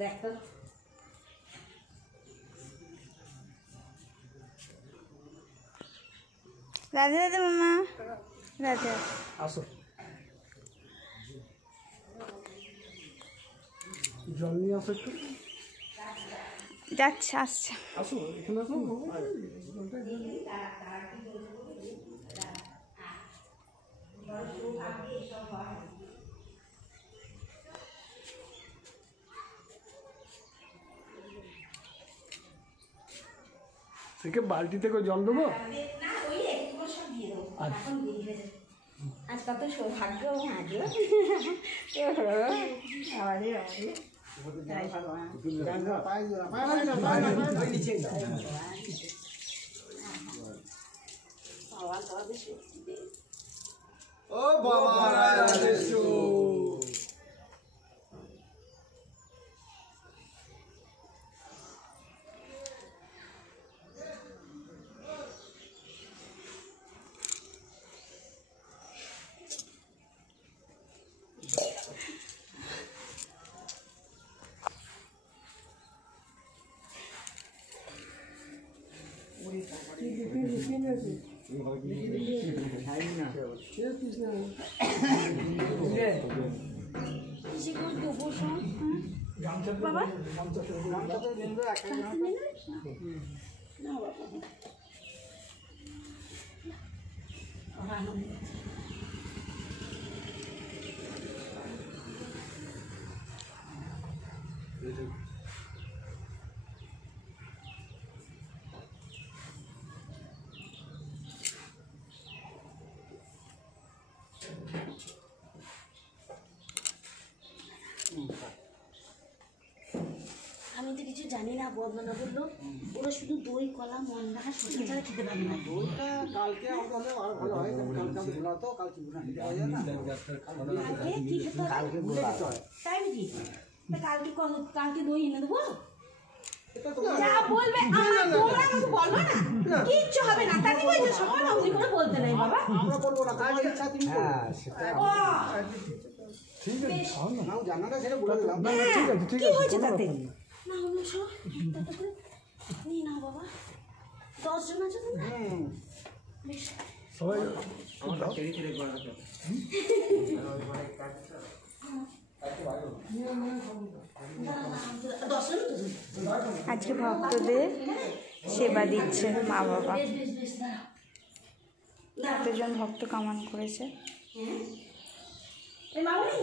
দেখো রাধে রাধে মামা। রাধে। আসো জল নিয়ে আসো একটু। যাচ্ছে আসছে। আসো এখানে আসো। থেকে বালতি থেকে জল দেবো। আজ কত সৌভাগ্য আজও ও বাবা বাবা আমি তো কিছু জানি না। বদনা বললো ওরা শুধু দই কলা মন্ডা শসা ছাড়া খেতে পারে না। দইটা কালকে আমাদের আরো ভালো হয়, কালকে গুলা তো কালকে গুলা নিতে হয় না। কালকে কি খেতে হবে? কালকে গুলা নিতে হয়। তাই নাকি? তা কালকে দই এনে দেবো। এটা তো যা বলবে তোমরা আমাকে বলবো না, কিচ্ছু হবে না। তাকে বলছে সময় না ওই করে বলতে নাই বাবা। আমরা করবো না, তোমার ইচ্ছা তুমি করো। ও ঠিক আছে খাও না। নাও জানাটা সেটা বলে দিলাম। না না ঠিক আছে ঠিক কি আছে হয়েছে কোনো তাতে? ব্যাপার না। না হলো সব তাতে করে নিয়ে নাও বাবা। 10 জন আছে তো? বেশ সবাই আজকে ভক্তদের সেবা দিচ্ছে মা বাবা। দাঁড়াও। কতজন ভক্ত কামান করেছে। এই মামনি